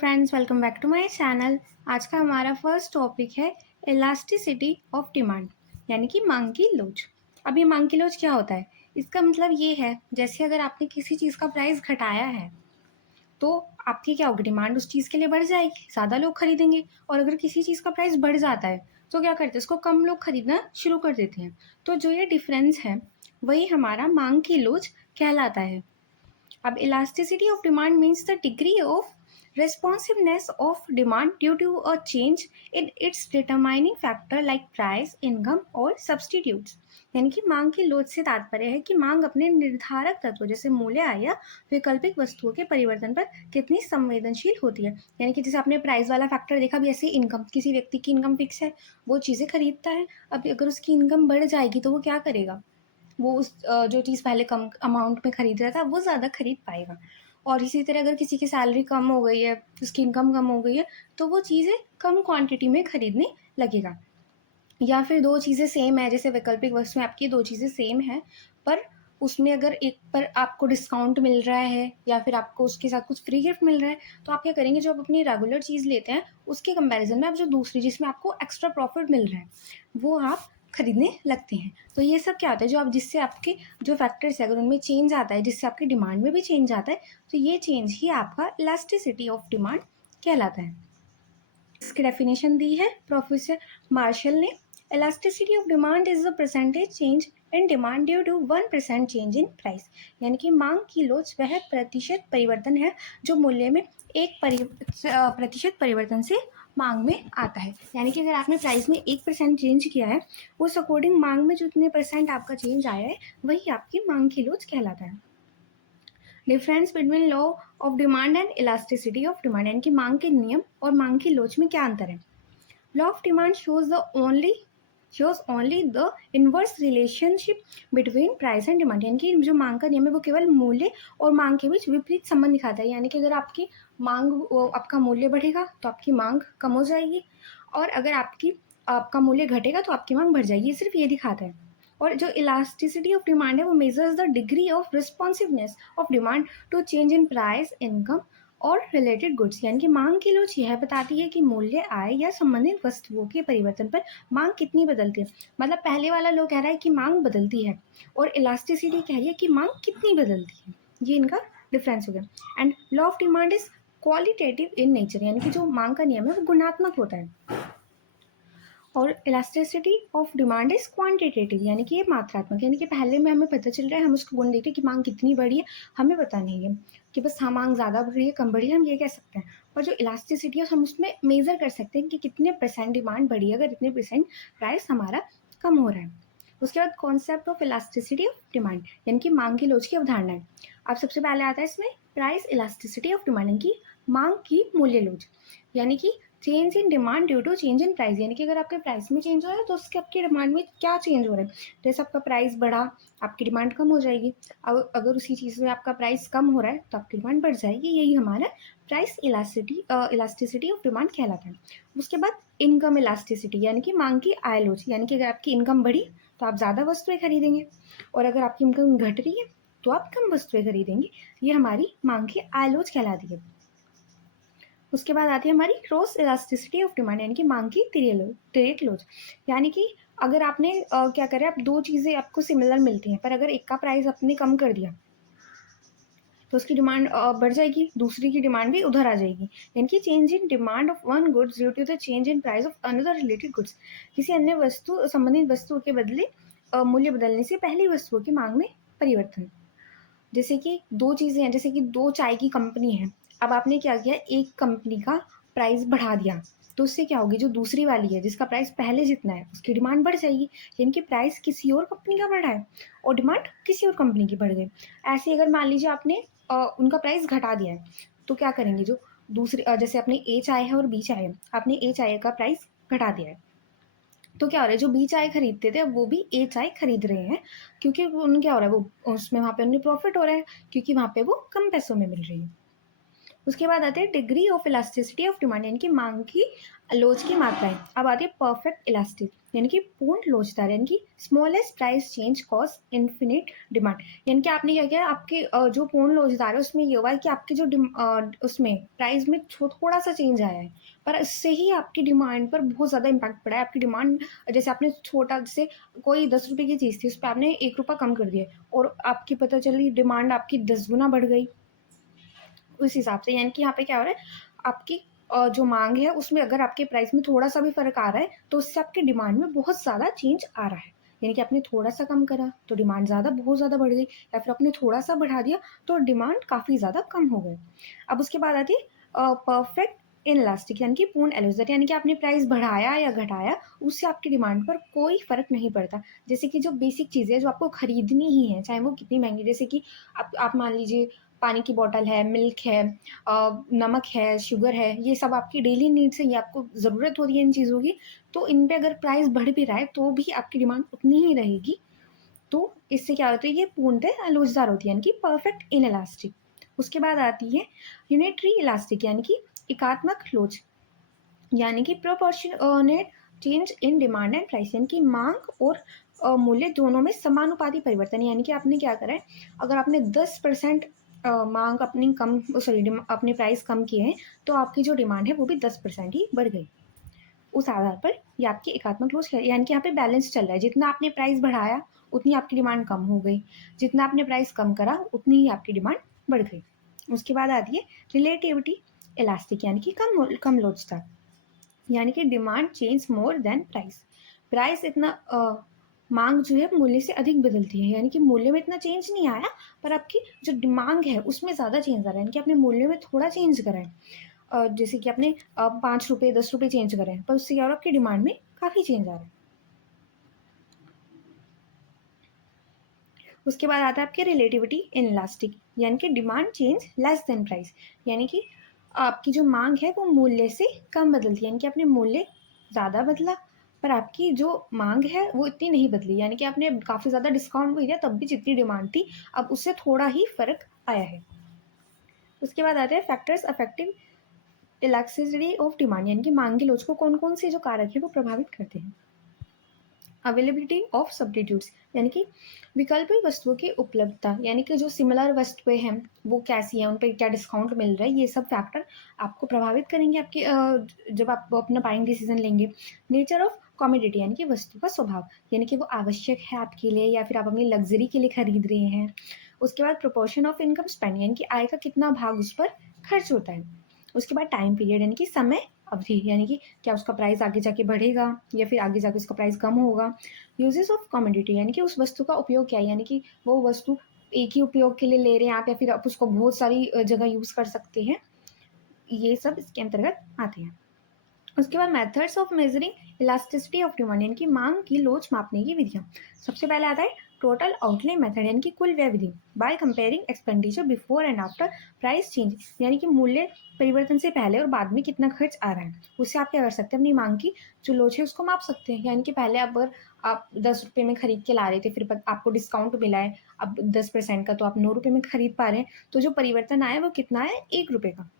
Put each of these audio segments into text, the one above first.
Friends, welcome back to my channel. आज का हमारा फर्स्ट टॉपिक है इलास्टिसिटी ऑफ डिमांड, यानी कि मांग की लोच। अब ये मांग की लोच क्या होता है? इसका मतलब ये है, जैसे अगर आपने किसी चीज़ का प्राइस घटाया है तो आपकी क्या होगी, डिमांड उस चीज़ के लिए बढ़ जाएगी, ज़्यादा लोग खरीदेंगे। और अगर किसी चीज़ का प्राइस बढ़ जाता है तो क्या करते हैं, उसको कम लोग खरीदना शुरू कर देते हैं। तो जो ये डिफरेंस है वही हमारा मांग की लोच कहलाता है। अब elasticity of demand means the degree of responsiveness of demand due to a change in its determining factor like price, income और substitutes। यानी कि मांग की लोच से तात्पर्य है कि मांग अपने निर्धारक तत्व जैसे मूल्य आय या वैकल्पिक वस्तुओं के परिवर्तन पर कितनी संवेदनशील होती है। यानी कि जैसे आपने प्राइस वाला फैक्टर देखा, भी ऐसे इनकम, किसी व्यक्ति की इनकम फिक्स है, वो चीज़ें खरीदता है। अब अगर उसकी इनकम बढ़ जाएगी तो वो क्या करेगा, वो उस जो चीज़ पहले कम अमाउंट में खरीद रहा था वो ज़्यादा खरीद पाएगा। और इसी तरह अगर किसी की सैलरी कम हो गई है, उसकी इनकम कम हो गई है, तो वो चीज़ें कम क्वांटिटी में खरीदने लगेगा। या फिर दो चीज़ें सेम है, जैसे वैकल्पिक वस्तु में आपकी दो चीज़ें सेम है, पर उसमें अगर एक पर आपको डिस्काउंट मिल रहा है या फिर आपको उसके साथ कुछ फ्री गिफ्ट मिल रहा है, तो आप क्या करेंगे, जो आप अपनी रेगुलर चीज़ लेते हैं उसके कंपैरिजन में आप जो दूसरी जिसमें आपको एक्स्ट्रा प्रॉफिट मिल रहा है वो आप खरीदने लगते हैं। तो ये सब क्या होता है, जो आप जिससे आपके जो फैक्टर्स है अगर उनमें चेंज आता है, जिससे आपकी डिमांड में भी चेंज आता है, तो ये चेंज ही आपका इलास्टिसिटी ऑफ डिमांड कहलाता है। इसकी डेफिनेशन दी है प्रोफेसर मार्शल ने। Elasticity of demand is the percentage change in demand due to 1% change in price. यानी कि मांग की लोच वह प्रतिशत परिवर्तन है जो मूल्य में प्रतिशत परिवर्तन से मांग में आता है। यानी कि अगर आपने प्राइस में 1% चेंज किया है, उस अकॉर्डिंग मांग में जितने परसेंट आपका चेंज आया है वही आपकी मांग की लोच कहलाता है। Difference between law of demand and elasticity of demand, यानी कि मांग के नियम और मांग की लोच में क्या अंतर है। Law of demand shows only the inverse relationship between price and demand। यानी कि जो मांग का नियम है वो केवल मूल्य और मांग के बीच विपरीत संबंध दिखाता है। यानी कि अगर आपकी आपका मूल्य बढ़ेगा तो आपकी मांग कम हो जाएगी, और अगर आपका मूल्य घटेगा तो आपकी मांग बढ़ जाएगी। ये सिर्फ ये दिखाता है। और जो इलास्टिसिटी ऑफ डिमांड है वो measures the degree of responsiveness of demand to change in price, income और रिलेटेड गुड्स। यानी कि मांग की लोच यह बताती है कि मूल्य, आय या संबंधित वस्तुओं के परिवर्तन पर मांग कितनी बदलती है। मतलब पहले वाला लोग कह रहा है कि मांग बदलती है, और इलास्टिसिटी कह रही है कि मांग कितनी बदलती है। ये इनका डिफरेंस हो गया। And law of demand is qualitative in nature, यानी कि जो मांग का नियम है वो गुणात्मक होता है। और elasticity of demand is quantitative, यानी कि ये मात्रात्मक। यानी कि पहले में हमें पता चल रहा है, हम उसको गुण देखते हैं कि मांग कितनी बढ़ी है, हमें पता नहीं है कि बस हाँ मांग ज़्यादा बढ़ रही है कम बढ़ी है, हम ये कह सकते हैं। और जो इलास्टिसिटी है हम उसमें मेजर कर सकते हैं कि कितने परसेंट डिमांड बढ़ी है, अगर इतने परसेंट प्राइस हमारा कम हो रहा है। उसके बाद concept of elasticity of demand, यानी कि मांग की लोच की अवधारणा है। अब सबसे पहले आता है इसमें प्राइस इलास्टिसिटी ऑफ डिमांड, यानी कि मांग की मूल्य लोच। यानी कि change in demand due to change in price, यानी कि अगर आपके प्राइस में चेंज हो रहा है तो उसके आपकी डिमांड में क्या चेंज हो रहा है। जैसे आपका प्राइस बढ़ा, आपकी डिमांड कम हो जाएगी। अगर उसी चीज़ में आपका प्राइस कम हो रहा है तो आपकी डिमांड बढ़ जाएगी। यही हमारा प्राइस इलास्टिसिटी ऑफ डिमांड कहलाता है। उसके बाद इनकम इलास्टिसिटी, यानी कि मांग की आय लोच। यानी कि अगर आपकी इनकम बढ़ी तो आप ज़्यादा वस्तुएं खरीदेंगे, और अगर आपकी इनकम घट रही है तो आप कम वस्तुएं खरीदेंगे। ये हमारी मांग की आय लोच कहलाती है। उसके बाद आती है हमारी क्रॉस इलास्टिसिटी ऑफ डिमांड, यानी कि मांग की तिर्यक लोच। यानी कि अगर आपने क्या करें, आप दो चीज़ें आपको सिमिलर मिलती हैं, पर अगर एक का प्राइस आपने कम कर दिया तो उसकी डिमांड बढ़ जाएगी, दूसरी की डिमांड भी उधर आ जाएगी। यानी कि change in demand of one goods due to the change in price of another related goods. किसी अन्य वस्तु संबंधित वस्तुओं के बदले मूल्य बदलने से पहली वस्तुओं की मांग में परिवर्तन। जैसे कि दो चीज़ें हैं, जैसे कि दो चाय की कंपनी है। अब आपने क्या किया, एक कंपनी का प्राइस बढ़ा दिया, तो उससे क्या होगी, जो दूसरी वाली है जिसका प्राइस पहले जितना है उसकी डिमांड बढ़ जाएगी। यानी कि प्राइस किसी और कंपनी का बढ़ा है और डिमांड किसी और कंपनी की बढ़ गई। ऐसे अगर मान लीजिए आपने उनका प्राइस घटा दिया है, तो क्या करेंगे, जो दूसरे जैसे अपने ए चाय है और बी चाय है, आपने ए चाय का प्राइस घटा दिया है, तो क्या हो रहा है, जो बी चाय खरीदते थे वो भी ए चाय खरीद रहे हैं, क्योंकि उन्हें क्या हो रहा है, वो उसमें वहाँ पे उन्हें प्रॉफिट हो रहा है, क्योंकि वहाँ पे वो कम पैसों में मिल रही है। उसके बाद आते हैं degree of elasticity of demand, यानी कि मांग की लोच की मात्राएं। अब आती है परफेक्ट इलास्टिक, यानी कि पूर्ण लोचदार, यानी कि smallest price change cause infinite demand. यानी कि आपने क्या किया, आपके जो पूर्ण लोचदार है उसमें ये हुआ है कि आपके जो उसमें प्राइस में थोड़ा सा चेंज आया है, पर इससे ही आपकी डिमांड पर बहुत ज़्यादा इम्पैक्ट पड़ा है। आपकी डिमांड, जैसे आपने छोटा, जैसे कोई 10 रुपये की चीज़ थी उस पर आपने 1 रुपया कम कर दिया और आपकी पता चली डिमांड आपकी 10 गुना बढ़ गई उस हिसाब से। यानी कि यहाँ पे क्या हो रहा है, आपकी जो मांग है उसमें अगर आपके प्राइस में थोड़ा सा भी फर्क आ रहा है तो उससे आपकी डिमांड में बहुत ज़्यादा चेंज आ रहा है। यानी कि आपने थोड़ा सा कम करा तो डिमांड ज़्यादा बहुत ज़्यादा बढ़ गई, या फिर आपने थोड़ा सा बढ़ा दिया तो डिमांड काफ़ी ज़्यादा कम हो गई। अब उसके बाद आती है परफेक्ट इनलास्टिक, यानी कि पूर्ण एलोसिटी, यानी कि आपने प्राइस बढ़ाया या घटाया उससे आपकी डिमांड पर कोई फर्क नहीं पड़ता। जैसे कि जो बेसिक चीज़ें जो आपको खरीदनी ही है, चाहे वो कितनी महंगी, जैसे कि आप मान लीजिए पानी की बॉटल है, मिल्क है, नमक है, शुगर है, ये सब आपकी डेली नीड्स है, ये आपको ज़रूरत होती है इन चीज़ों की। तो इन पे अगर प्राइस बढ़ भी रहा है तो भी आपकी डिमांड उतनी ही रहेगी। तो इससे क्या होता है, ये पूर्णतः लोचदार होती है, यानी कि परफेक्ट इनइलास्टिक। उसके बाद आती है यूनिटरी इलास्टिक, यानी कि एकात्मक लोच, यानी कि proportionate change in demand and price, यानी कि मांग और मूल्य दोनों में समानुपाती परिवर्तन। यानी कि आपने क्या करा है, अगर आपने 10% मांग अपनी कम, सॉरी, अपने प्राइस कम किए हैं तो आपकी जो डिमांड है वो भी 10% ही बढ़ गई। उस आधार पर ये आपकी एकात्मक लोच है, यानी कि यहाँ पे बैलेंस चल रहा है। जितना आपने प्राइस बढ़ाया उतनी आपकी डिमांड कम हो गई, जितना आपने प्राइस कम करा उतनी ही आपकी डिमांड बढ़ गई। उसके बाद आती है रिलेटिविटी इलास्टिक, यानी कि कम कम लोचदार, यानी कि demand change more than price. Price इतना मांग जो है मूल्य से अधिक बदलती है, यानी कि मूल्य में इतना चेंज नहीं आया पर आपकी जो मांग है उसमें ज़्यादा चेंज आ रहा है, यानी कि आपने मूल्य में थोड़ा चेंज करा है। जैसे कि आपने 5 रुपये 10 रुपये चेंज करे हैं, पर उससे क्या हो रहा है, आपकी डिमांड में काफ़ी चेंज आ रहा है। उसके बाद आता है आपके रिलेटिविटी इन इलास्टिक, यानी कि demand change less than price, यानी कि आपकी जो मांग है वो मूल्य से कम बदलती है, यानी कि आपने मूल्य ज़्यादा बदला पर आपकी जो मांग है वो इतनी नहीं बदली, यानी कि आपने काफ़ी ज़्यादा डिस्काउंट भी दिया तब भी जितनी डिमांड थी अब उससे थोड़ा ही फर्क आया है। उसके बाद आते हैं factors affecting elasticity of demand, यानी कि मांग की लोच को कौन कौन से जो कारक है वो प्रभावित करते हैं। अवेलेबिलिटी ऑफ सब्स्टिट्यूट्स, यानी कि विकल्पी वस्तुओं की उपलब्धता, यानी कि जो सिमिलर वस्तुएं हैं वो कैसी हैं, उन पर क्या डिस्काउंट मिल रहा है, ये सब फैक्टर आपको प्रभावित करेंगे आपके जब आप अपना बाइंग डिसीजन लेंगे। नेचर ऑफ कॉमोडिटी, यानी कि वस्तु का स्वभाव, यानी कि वो आवश्यक है आपके लिए या फिर आप अपनी लग्जरी के लिए खरीद रहे हैं। उसके बाद प्रोपोर्शन ऑफ इनकम स्पेंड, यानी कि आय का कितना भाग उस पर खर्च होता है। उसके बाद टाइम पीरियड, यानी कि समय अवधि, यानी कि क्या उसका प्राइस आगे जाके बढ़ेगा या फिर आगे जाके उसका प्राइस कम होगा। यूजेस ऑफ कमोडिटी, यानी कि उस वस्तु का उपयोग क्या है, यानी कि वो वस्तु एक ही उपयोग के लिए ले रहे हैं आप या फिर आप उसको बहुत सारी जगह यूज़ कर सकते हैं। ये सब इसके अंतर्गत आते हैं। उसके बाद methods of measuring elasticity of demand, यानी कि मांग की लोच मापने की विधियां। सबसे पहले आता है टोटल आउटले मेथड, यानी कि कुल व्यय विधि, by comparing expenditure before and after price change, यानी कि मूल्य परिवर्तन से पहले और बाद में कितना खर्च आ रहा है। उससे आप क्या कर सकते हैं, अपनी मांग की जो लोच है उसको माप सकते हैं। यानी कि पहले अगर आप 10 रुपये में खरीद के ला रहे थे, फिर आपको डिस्काउंट मिला है अब 10% का, तो आप 9 रुपये में खरीद पा रहे हैं, तो जो परिवर्तन आया वो कितना है, 1 रुपये का।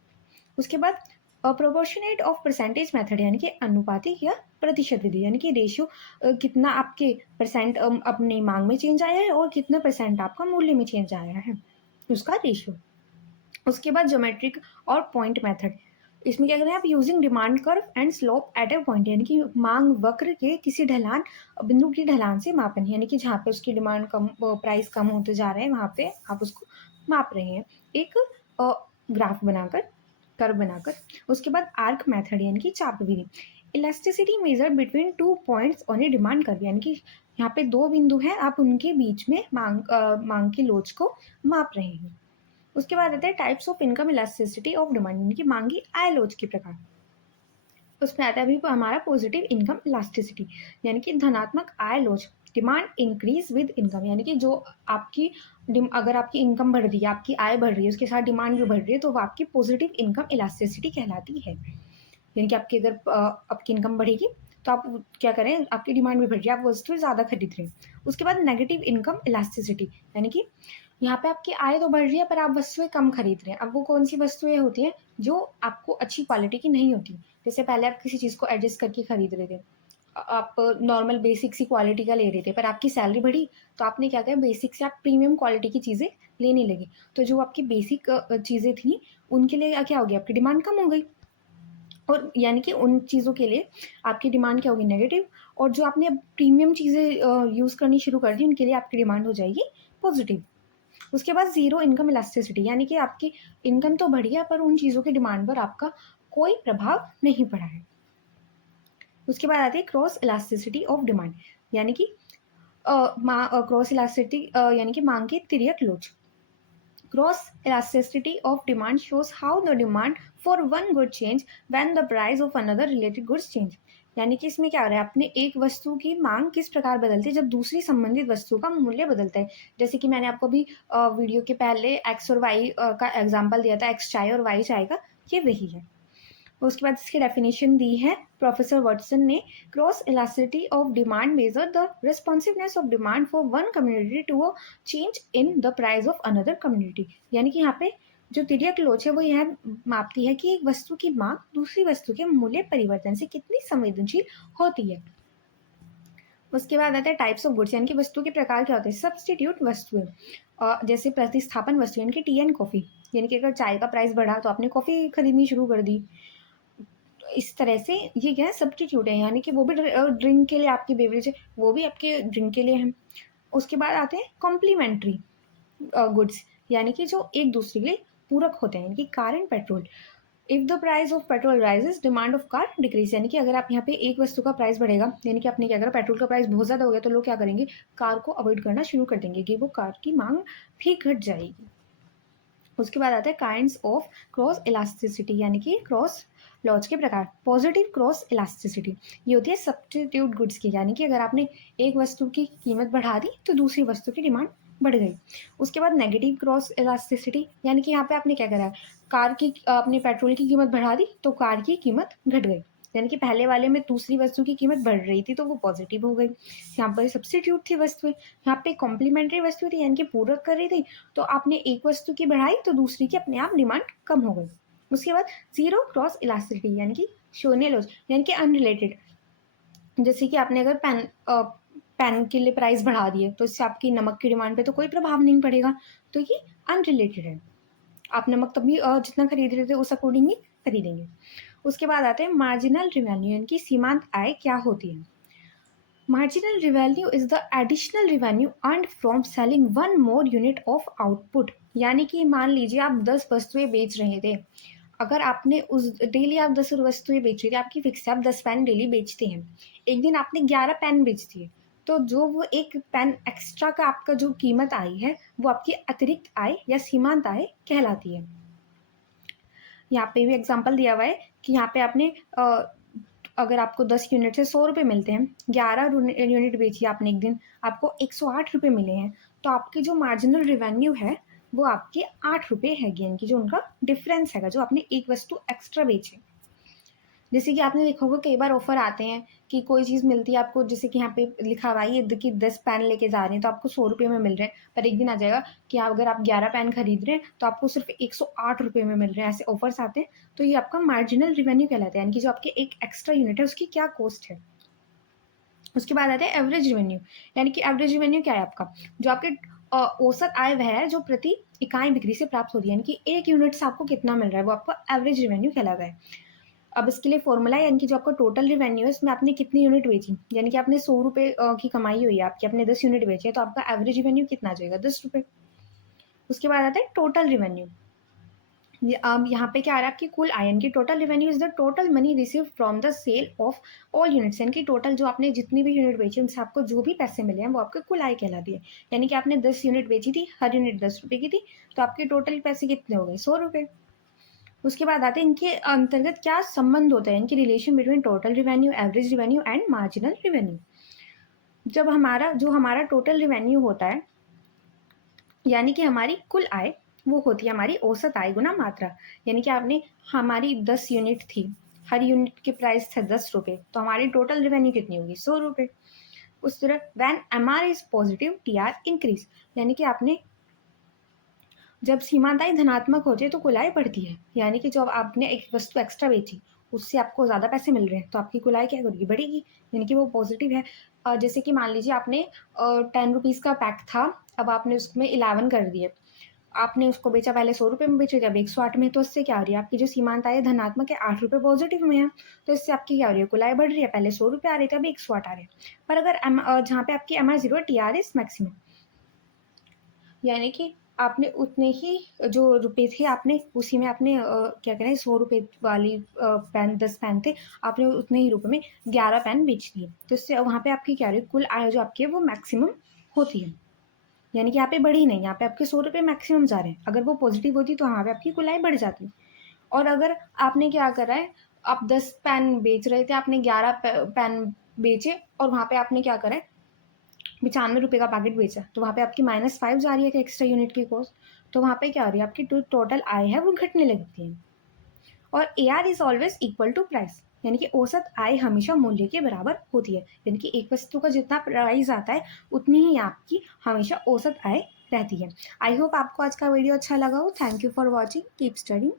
उसके बाद प्रोपोर्शनेट ऑफ परसेंटेज मेथड, यानी कि अनुपातिक या प्रतिशत विधि, यानी कि रेशियो कितना आपके परसेंट अपनी मांग में चेंज आया है और कितना परसेंट आपका मूल्य में चेंज आया है, उसका रेशियो। उसके बाद ज्योमेट्रिक और पॉइंट मेथड, इसमें क्या करें आप, using demand curve and slope eight A point, यानी कि मांग वक्र के किसी ढलान बिंदु की ढलान से मापन, यानी कि जहाँ पे उसकी डिमांड कम, प्राइस कम होते जा रहे हैं वहाँ पे आप उसको माप रहे हैं एक ग्राफ बनाकर, कर्व बनाकर। उसके बाद आर्क मेथड, यानी कि चाप विधि, elasticity measure between 2 points on a demand curve, यानी कि यहाँ पे 2 बिंदु हैं आप उनके बीच में मांग की लोच को माप रहे हैं। उसके बाद आता है types of income elasticity of demand, यानी कि मांगी आय लोच के प्रकार। उसमें आता है अभी हमारा पॉजिटिव इनकम इलास्टिसिटी, यानी कि धनात्मक आय लोच, डिमांड इंक्रीज विद इनकम, यानी कि जो आपकी अगर आपकी इनकम बढ़ रही है, आपकी आय बढ़ रही है, उसके साथ डिमांड भी बढ़ रही है, तो वो आपकी पॉजिटिव इनकम इलास्टिसिटी कहलाती है। यानी कि आपकी अगर आपकी इनकम बढ़ेगी तो आप क्या करें, आपकी डिमांड भी बढ़ रही है, आप वस्तुएं ज़्यादा खरीद रहे हैं। उसके बाद नेगेटिव इनकम इलास्टिसिटी, यानी कि यहाँ पे आपकी आय तो बढ़ रही है पर आप वस्तुएं कम खरीद रहे हैं। अब वो कौन सी वस्तुएं होती हैं जो आपको अच्छी क्वालिटी की नहीं होती। जैसे पहले आप किसी चीज़ को एडजस्ट करके खरीद रहे थे, आप नॉर्मल बेसिक सी क्वालिटी का ले रहे थे, पर आपकी सैलरी बढ़ी तो आपने क्या किया, बेसिक से आप प्रीमियम क्वालिटी की चीज़ें लेने लगे। तो जो आपकी बेसिक चीज़ें थी उनके लिए क्या हो गया, आपकी डिमांड कम हो गई, और यानी कि उन चीज़ों के लिए आपकी डिमांड क्या होगी, नेगेटिव। और जो आपने अब प्रीमियम चीज़ें यूज़ करनी शुरू कर दी उनके लिए आपकी डिमांड हो जाएगी पॉजिटिव। उसके बाद ज़ीरो इनकम इलास्टिसिटी, यानी कि आपकी इनकम तो बढ़ी है पर उन चीज़ों की डिमांड पर आपका कोई प्रभाव नहीं पड़ा है। उसके बाद आती है क्रॉस इलास्टिसिटी ऑफ डिमांड, यानी कि क्रॉस इलास्टिसिटी यानी कि मांग की तिर्यक लोच। Gross elasticity of demand shows how the demand for one good change when the price of another related goods change। यानी कि इसमें क्या हो रहा है, अपने एक वस्तु की मांग किस प्रकार बदलती है जब दूसरी संबंधित वस्तु का मूल्य बदलता है। जैसे कि मैंने आपको भी वीडियो के पहले एक्स और वाई का एग्जांपल दिया था, एक्स चाय और वाई चाय का, ये वही है। उसके बाद इसकी डेफिनेशन दी है प्रोफेसर वॉटसन ने। Cross elasticity of demand measure the responsiveness of demand for one community to a change in the price of another community. यानी कि यहाँ पे जो तिर्यक लोच है वो यह मापती है कि एक वस्तु की मांग दूसरी वस्तु के मूल्य परिवर्तन से कितनी संवेदनशील होती है। उसके बाद आता है टाइप्स ऑफ गुड्स, यानी कि वस्तु के प्रकार क्या होते हैं। सब्सटीट्यूट वस्तुएं, जैसे प्रतिस्थापन वस्तु यानी कि टी एंड कॉफ़ी, यानी कि अगर चाय का प्राइस बढ़ा तो आपने कॉफ़ी खरीदनी शुरू कर दी। इस तरह से ये क्या है, सब्स्टिट्यूट है, यानी कि वो भी ड्रिंक के लिए आपकी बेवरेज है, वो भी आपके ड्रिंक के लिए है। उसके बाद आते हैं कॉम्प्लीमेंट्री गुड्स, यानी कि जो एक दूसरे के लिए पूरक होते हैं, यानी कि car and petrol. If the price of petrol rises demand of car decrease, यानी कि अगर आप यहाँ पे एक वस्तु का प्राइस बढ़ेगा, यानी कि आपने क्या करा, पेट्रोल का प्राइस बहुत ज़्यादा हो गया तो लोग क्या करेंगे, कार को अवॉइड करना शुरू कर देंगे, कि वो कार की मांग भी घट जाएगी। उसके बाद आता है काइंड्स ऑफ क्रॉस इलास्टिसिटी, यानी कि क्रॉस लॉज के प्रकार। पॉजिटिव क्रॉस इलास्टिसिटी ये होती है सब्स्टिट्यूट गुड्स की, यानी कि अगर आपने एक वस्तु की कीमत बढ़ा दी तो दूसरी वस्तु की डिमांड बढ़ गई। उसके बाद नेगेटिव क्रॉस इलास्टिसिटी, यानी कि यहाँ पे आपने क्या करा, कार की आपने पेट्रोल की कीमत बढ़ा दी तो कार की कीमत घट गई, यानी कि पहले वाले में दूसरी वस्तु की कीमत बढ़ रही थी तो वो पॉजिटिव हो गई। यहाँ पर सब्स्टिट्यूट थी वस्तु, यहाँ पे कॉम्प्लीमेंट्री वस्तु थी, यानी कि पूरक कर रही थी, तो आपने एक वस्तु की बढ़ाई तो दूसरी की अपने आप डिमांड कम हो गई। उसके बाद जीरो क्रॉस इलास्टिसिटी, यानी कि शून्य लोच, यानी कि अनरिलेटेड। जैसे कि आपने अगर पेन के लिए प्राइस बढ़ा दिए तो इससे आपकी नमक की डिमांड पे तो कोई प्रभाव नहीं पड़ेगा, तो ये अनरिलेटेड है। आप नमक तभी जितना खरीद रहे थे उस अकॉर्डिंग ही खरीदेंगे। उसके बाद आते हैं मार्जिनल रिवेन्यू, यानी कि सीमांत आय क्या होती है। Marginal revenue is the additional revenue earned from selling one more unit of output। यानी कि मान लीजिए आप 10 वस्तुएं बेच रहे थे, अगर आपने उस डेली आप 10 वस्तुएं बेच रही थी, आपकी फिक्स है, आप 10 पेन डेली बेचते हैं, एक दिन आपने 11 पेन बेच दिए, तो जो वो एक पेन एक्स्ट्रा का आपका जो कीमत आई है वो आपकी अतिरिक्त आय या सीमांत आय कहलाती है। यहाँ पे भी एग्जाम्पल दिया हुआ है कि यहाँ पे आपने अगर आपको 10 यूनिट से 100 रुपये मिलते हैं, 11 यूनिट बेची आपने एक दिन, आपको 108 रुपये मिले हैं, तो आपकी जो मार्जिनल रिवेन्यू है वो आपके 8 रुपये है, यानी कि जो उनका डिफरेंस है, जो आपने एक वस्तु एक्स्ट्रा बेची। जैसे कि आपने देखा होगा कई बार ऑफर आते हैं कि कोई चीज़ मिलती है आपको, जैसे कि यहाँ पे लिखा हुआ है ये कि 10 पेन लेके जा रहे हैं तो आपको 100 रुपये में मिल रहे हैं, पर एक दिन आ जाएगा कि अगर आप 11 पेन खरीद रहे हैं तो आपको सिर्फ 108 रुपये में मिल रहे हैं, ऐसे ऑफर्स आते हैं। तो ये आपका मार्जिनल रिवेन्यू कहलाता है, यानी कि जो आपके एक एक्स्ट्रा यूनिट है उसकी क्या कॉस्ट है। उसके बाद आता है एवरेज रिवेन्यू, यानी कि एवरेज रिवेन्यू क्या है आपका, जो आपके औसत आय वह है जो प्रति इकाई बिक्री से प्राप्त होती है, यानी कि एक यूनिट से आपको कितना मिल रहा है वो आपका एवरेज रिवेन्यू कहलाता है। अब इसके लिए फॉर्मूला है, यानी कि जो आपका टोटल रिवेन्यू है उसमें आपने कितनी यूनिट बेची, यानी कि आपने 100 रुपये की कमाई हुई है आपकी, आपने 10 यूनिट बेचे हैं तो आपका एवरेज रिवेन्यू कितना आ जाएगा, 10 रुपये। उसके बाद आता है टोटल रिवेन्यू। यहाँ पे क्या आ रहा है, आपकी कुल आय, यानी कि total revenue is the total money receive from the sale of all units, यानी कि टोटल जो आपने जितनी भी यूनिट बेची उनसे आपको जो भी पैसे मिले हैं वो आपके कुल आय कहलाती है। यानी कि आपने 10 यूनिट बेची थी, हर यूनिट 10 रुपये की थी, तो आपके टोटल पैसे कितने हो गए, 100 रुपये। उसके बाद आते हैं इनके अंतर्गत क्या संबंध होता है, इनकी relation between total revenue, average revenue and marginal revenue. जब हमारा टोटल रिवेन्यू होता है, यानी कि हमारी कुल आय, वो होती है हमारी औसत आय गुना मात्रा। यानी कि आपने हमारी 10 यूनिट थी, हर यूनिट के प्राइस थे 10 रुपये, तो हमारी टोटल रिवेन्यू कितनी होगी, 100 रुपये। उस तरह when M R is positive T R increase, यानी कि आपने जब सीमांत आय धनात्मक होती है तो कुल आय बढ़ती है, यानी कि जब आपने एक वस्तु एक्स्ट्रा बेची, उससे आपको ज़्यादा पैसे मिल रहे हैं, तो आपकी कुल आय क्या करेगी? बढ़ेगी, यानी कि वो पॉजिटिव है। जैसे कि मान लीजिए आपने ₹10 का पैक था, अब आपने उसमें 11 कर दिए। आपने उसको बेचा पहले ₹100 में बेचे, जब 108 में, तो इससे क्या हो रही है? आपकी जो सीमांत आय है धनात्मक है, ₹8 पॉजिटिव में है, तो इससे आपकी क्या हो रही है? कुल आय बढ़ रही है। पहले ₹100 आ रहे थे, अब 108 आ रहे हैं। पर अगर जहाँ पे आपकी MR0 है, TR इज़ मैक्सिमम, यानी कि आपने उतने ही जो रुपए थे, आपने उसी में आपने क्या कह रहे हैं, ₹100 वाली पेन 10 पेन थे, आपने उतने ही रुपए में 11 पेन बेच दिए। तो इससे वहाँ पे आपकी क्या हो रही है? कुल आय जो आपकी है वो मैक्सिमम होती है, यानी कि यहाँ पे बढ़ी नहीं, यहाँ पे आपके ₹100 मैक्सिमम जा रहे हैं। अगर वो पॉजिटिव होती तो वहाँ पे आपकी कुल आय बढ़ जाती। और अगर आपने क्या करा है, आप 10 पेन बेच रहे थे, आपने 11 पेन बेचे और वहाँ पे आपने क्या करा है, ₹95 का पैकेट बेचा, तो वहाँ पे आपकी -5 जा रही है कि एक्स्ट्रा यूनिट की कॉस्ट, तो वहाँ पे क्या हो रही है? आपकी टोटल आय है वो घटने लगती है। और AR is always equal to price, यानी कि औसत आय हमेशा मूल्य के बराबर होती है, यानी कि एक वस्तु का जितना प्राइस आता है, उतनी ही आपकी हमेशा औसत आय रहती है। आई होप आपको आज का वीडियो अच्छा लगा हो। Thank you for watching. Keep studying.